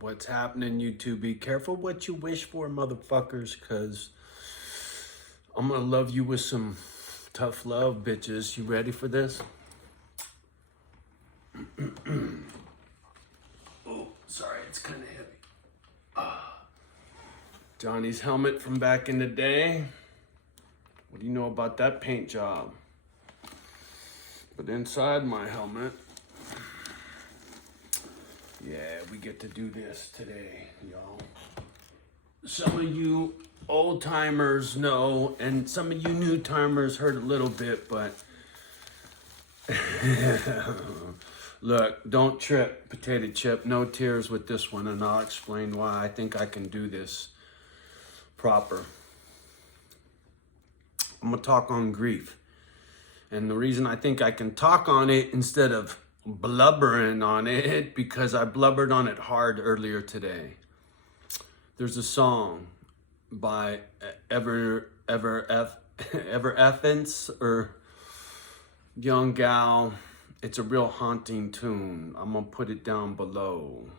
What's happening, YouTube? Be careful what you wish for, motherfuckers, because I'm gonna love you with some tough love, bitches. You ready for this? Oh, sorry, it's kind of heavy. Johnny's helmet from back in the day. What do you know about that paint job? But inside my helmet, yeah, we get to do this today, y'all. Some of you old timers know, and some of you new timers heard a little bit, but look, don't trip, potato chip, no tears with this one, and I'll explain why I think I can do this proper. I'm gonna talk on grief. And the reason I think I can talk on it instead of blubbering on it, because I blubbered on it hard earlier today. There's a song by Ever Effence or Young Gal. It's a real haunting tune. I'm gonna put it down below.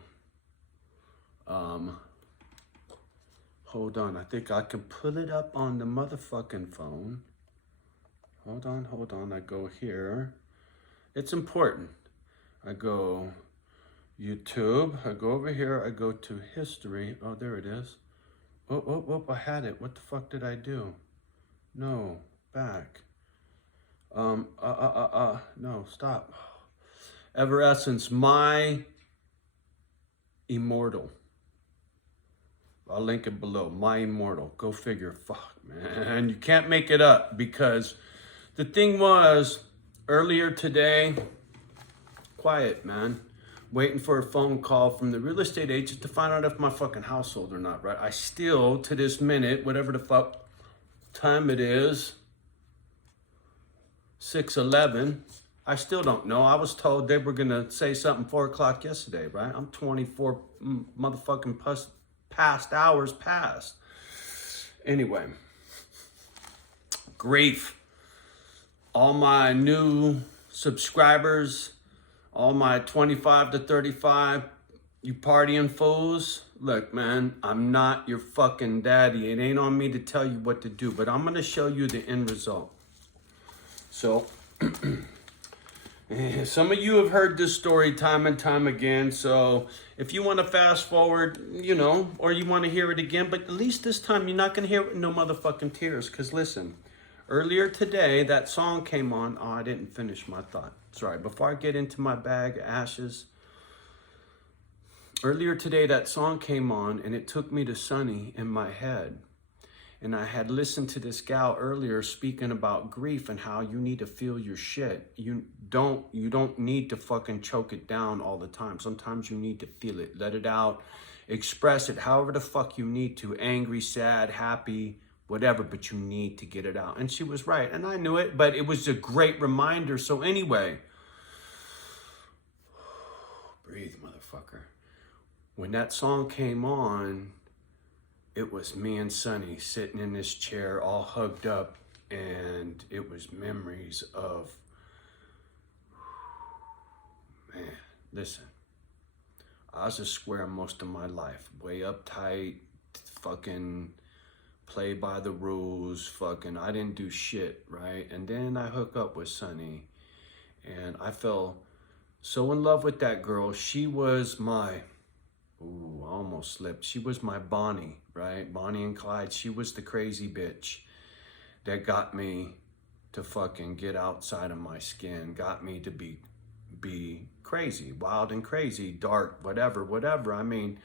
Hold on, I think I can pull it up on the motherfucking phone. Hold on, I go here. It's important. I go YouTube, I go over here, I go to history. Oh, there it is. Oh, I had it. What the fuck did I do? No, back. No, stop. Everessence, My Immortal. I'll link it below. My Immortal. Go figure. Fuck, man. You can't make it up, because the thing was, earlier today, quiet, man. Waiting for a phone call from the real estate agent to find out if my fucking house sold or not, right? I still, to this minute, whatever the fuck time it is, 6:11, I still don't know. I was told they were gonna say something 4 o'clock yesterday, right? I'm 24 motherfucking past hours past. Anyway, grief. All my new subscribers, all my 25 to 35, you partying fools. Look, man, I'm not your fucking daddy. It ain't on me to tell you what to do, but I'm gonna show you the end result. So, some of you have heard this story time and time again, so if you want to fast forward, or you want to hear it again, but at least this time you're not going to hear it with no motherfucking tears, because listen, earlier today, that song came on. Oh, I didn't finish my thought. Sorry, before I get into my bag of ashes, earlier today, that song came on, and it took me to Sunny in my head. And I had listened to this gal earlier speaking about grief and how you need to feel your shit. You don't need to fucking choke it down all the time. Sometimes you need to feel it, let it out, express it however the fuck you need to. Angry, sad, happy, whatever, but you need to get it out. And she was right, and I knew it, but it was a great reminder. So anyway, breathe, motherfucker. When that song came on, it was me and Sunny sitting in this chair all hugged up, and it was memories of, man, listen, I was a square most of my life, way uptight, fucking play by the rules, fucking, I didn't do shit, right? And then I hook up with Sunny, and I fell so in love with that girl. She was my, ooh, I almost slipped. She was my Bonnie, right? Bonnie and Clyde. She was the crazy bitch that got me to fucking get outside of my skin, got me to be crazy, wild and crazy, dark, whatever. I mean,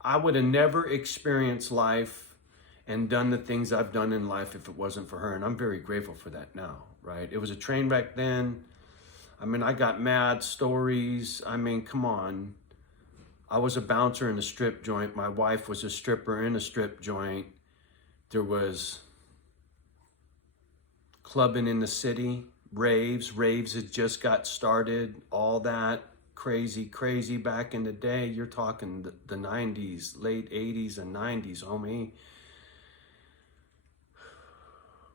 I would have never experienced life and done the things I've done in life if it wasn't for her, and I'm very grateful for that now, right? It was a train wreck then. I mean, I got mad stories. I mean, come on. I was a bouncer in a strip joint. My wife was a stripper in a strip joint. There was clubbing in the city, raves had just got started, all that crazy back in the day. You're talking the 90s, late 80s and 90s, homie.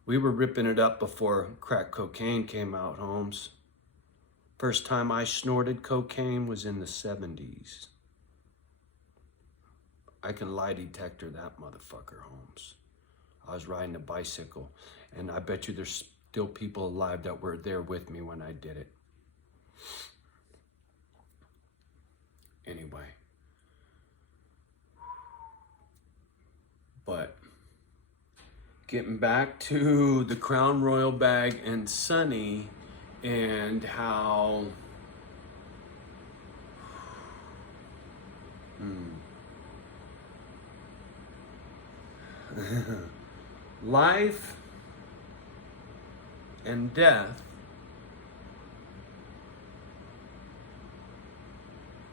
We were ripping it up before crack cocaine came out, Holmes. First time I snorted cocaine was in the 70s. I can lie detector that motherfucker, Holmes. I was riding a bicycle, and I bet you there's still people alive that were there with me when I did it. Anyway. But getting back to the Crown Royal bag and Sunny and how life and death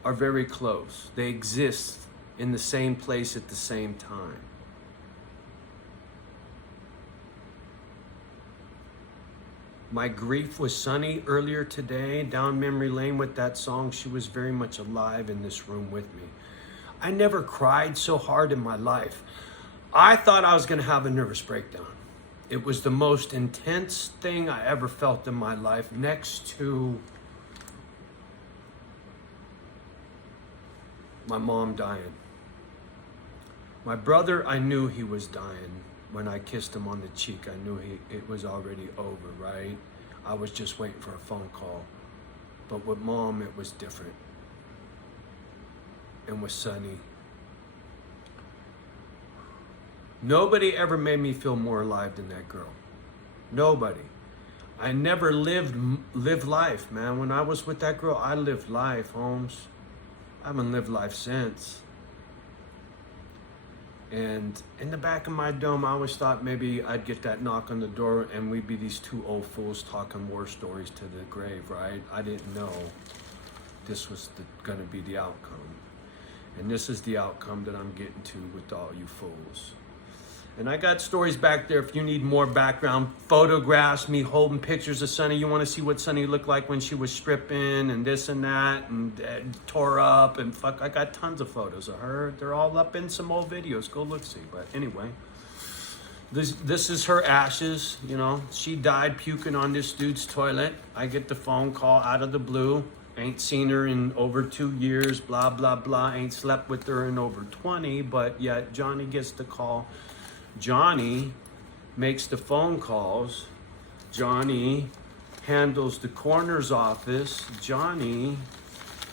are very close. They exist in the same place at the same time. My grief was Sunny earlier today, down memory lane with that song. She was very much alive in this room with me. I never cried so hard in my life. I thought I was gonna have a nervous breakdown. It was the most intense thing I ever felt in my life, next to my mom dying. My brother, I knew he was dying. When I kissed him on the cheek, I knew it was already over, right? I was just waiting for a phone call. But with Mom, it was different. And with Sunny, nobody ever made me feel more alive than that girl. Nobody. I never lived life, man. When I was with that girl, I lived life, Holmes. I haven't lived life since. And in the back of my dome, I always thought maybe I'd get that knock on the door and we'd be these two old fools talking war stories to the grave, right? I didn't know this was gonna be the outcome. And this is the outcome that I'm getting to with all you fools. And I got stories back there if you need more background photographs, me holding pictures of Sunny. You want to see what Sunny looked like when she was stripping and this and that and tore up and fuck. I got tons of photos of her. They're all up in some old videos. Go look see. But anyway, this is her ashes. You know, she died puking on this dude's toilet. I get the phone call out of the blue. Ain't seen her in over 2 years. Blah, blah, blah. Ain't slept with her in over 20. But yet Johnny gets the call. Johnny makes the phone calls. Johnny handles the coroner's office. Johnny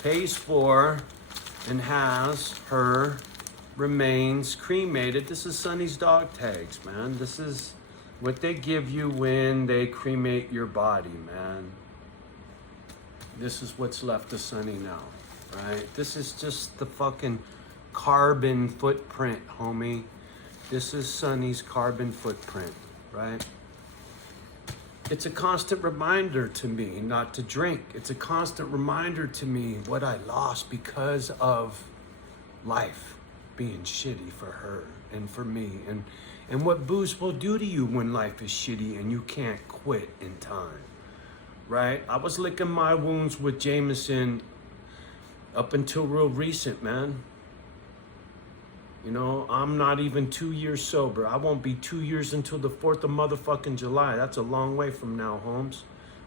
pays for and has her remains cremated. This is Sunny's dog tags, man. This is what they give you when they cremate your body, man. This is what's left of Sunny now, right? This is just the fucking carbon footprint, homie. This is Sunny's carbon footprint, right? It's a constant reminder to me not to drink. It's a constant reminder to me what I lost because of life being shitty for her and for me. And what booze will do to you when life is shitty and you can't quit in time, right? I was licking my wounds with Jameson up until real recent, man. You know, I'm not even 2 years sober. I won't be 2 years until the 4th of motherfucking July. That's a long way from now, Holmes.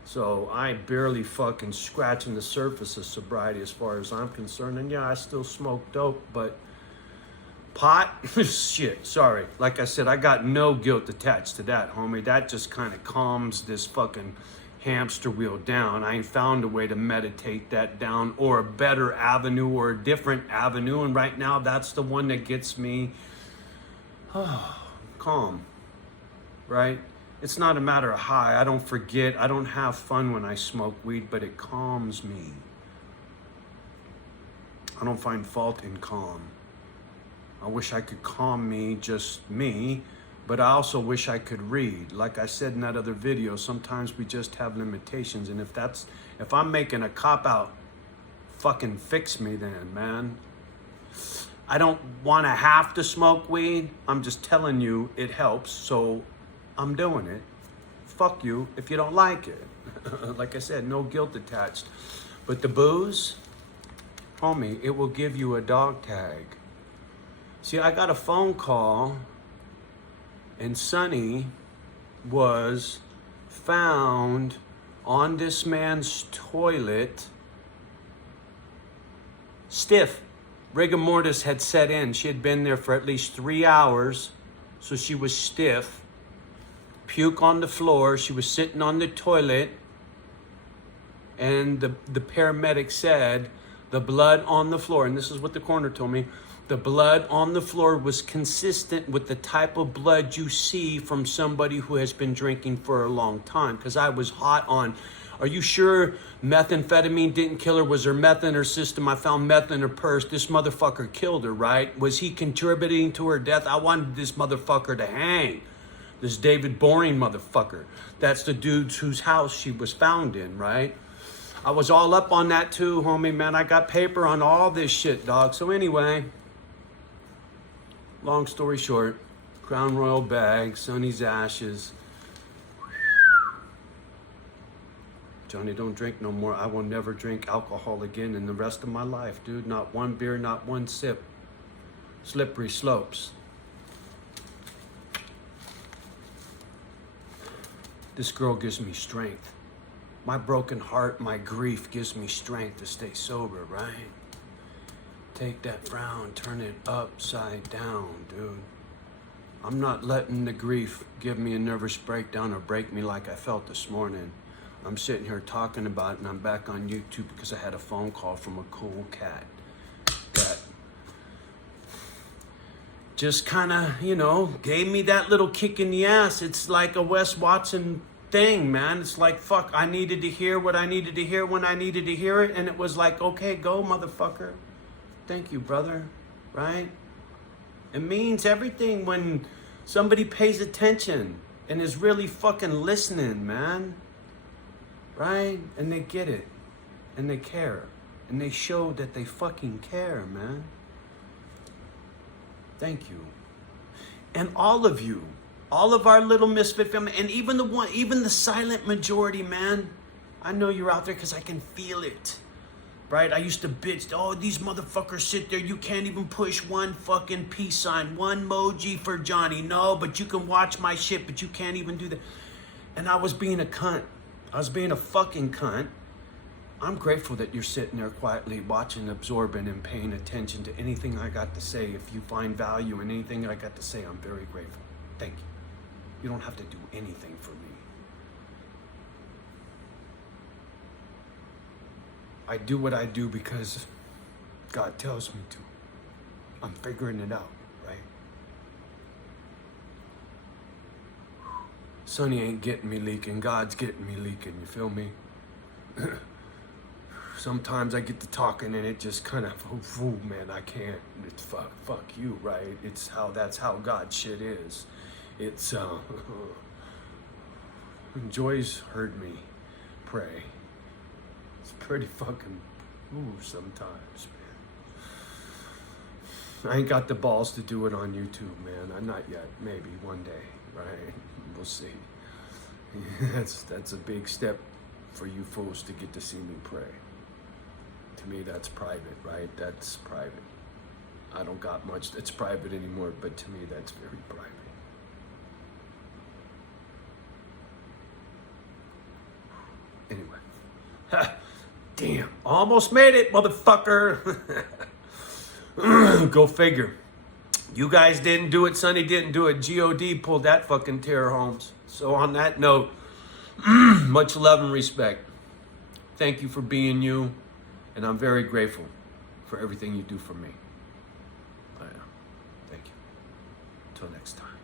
So I barely fucking scratching the surface of sobriety as far as I'm concerned. And yeah, I still smoke dope, but pot, shit, sorry. Like I said, I got no guilt attached to that, homie. That just kind of calms this fucking hamster wheel down. I ain't found a way to meditate that down or a better avenue or a different avenue. And right now, that's the one that gets me calm, right? It's not a matter of high. I don't forget. I don't have fun when I smoke weed, but it calms me. I don't find fault in calm. I wish I could calm me, just me, but I also wish I could read. Like I said in that other video, sometimes we just have limitations. And if I'm making a cop-out, fucking fix me then, man. I don't want to have to smoke weed. I'm just telling you it helps, so I'm doing it. Fuck you if you don't like it. Like I said, no guilt attached. But the booze, homie, it will give you a dog tag. See, I got a phone call and Sunny was found on this man's toilet, stiff, rigor mortis had set in. She had been there for at least 3 hours, so she was stiff. Puke on the floor. She was sitting on the toilet, and the paramedic said the blood on the floor, and this is what the coroner told me, the blood on the floor was consistent with the type of blood you see from somebody who has been drinking for a long time. Because I was hot on, are you sure methamphetamine didn't kill her? Was there meth in her system? I found meth in her purse. This motherfucker killed her, right? Was he contributing to her death? I wanted this motherfucker to hang. This David Boring motherfucker. That's the dude whose house she was found in, right? I was all up on that too, homie, man. I got paper on all this shit, dog. So anyway, long story short, Crown Royal bag, Sonny's ashes. Johnny, don't drink no more. I will never drink alcohol again in the rest of my life, dude. Not one beer, not one sip. Slippery slopes. This girl gives me strength. My broken heart, my grief gives me strength to stay sober, right? Take that frown, turn it upside down, dude. I'm not letting the grief give me a nervous breakdown or break me like I felt this morning. I'm sitting here talking about it, and I'm back on YouTube because I had a phone call from a cool cat that just kind of, you know, gave me that little kick in the ass. It's like a Wes Watson thing, man. It's like, fuck, I needed to hear what I needed to hear when I needed to hear it, and it was like, okay, go, motherfucker. Thank you, brother, right? It means everything when somebody pays attention and is really fucking listening, man. Right? And they get it. And they care. And they show that they fucking care, man. Thank you. And all of you, all of our little misfit family, and even the silent majority, man. I know you're out there because I can feel it. Right? I used to bitch, oh, these motherfuckers sit there, you can't even push one fucking peace sign, one emoji for Johnny. No, but you can watch my shit, but you can't even do that. And I was being a cunt. I was being a fucking cunt. I'm grateful that you're sitting there quietly watching, absorbing, and paying attention to anything I got to say. If you find value in anything I got to say, I'm very grateful. Thank you. You don't have to do anything for me. I do what I do because God tells me to. I'm figuring it out, right? Sonny ain't getting me leaking. God's getting me leaking. You feel me? Sometimes I get to talking and it just kind of, oh, man, I can't. It's fuck you, right? That's how God shit is. It's, Joy's heard me pray. It's pretty fucking, sometimes, man. I ain't got the balls to do it on YouTube, man. Not yet. Maybe one day, right? We'll see. That's a big step for you fools to get to see me pray. To me, that's private, right? That's private. I don't got much that's private anymore, but to me, that's very private. Anyway. Damn. Almost made it, motherfucker. Go figure. You guys didn't do it. Sonny didn't do it. G.O.D. pulled that fucking terror homes. So on that note, much love and respect. Thank you for being you. And I'm very grateful for everything you do for me. I am. Thank you. Until next time.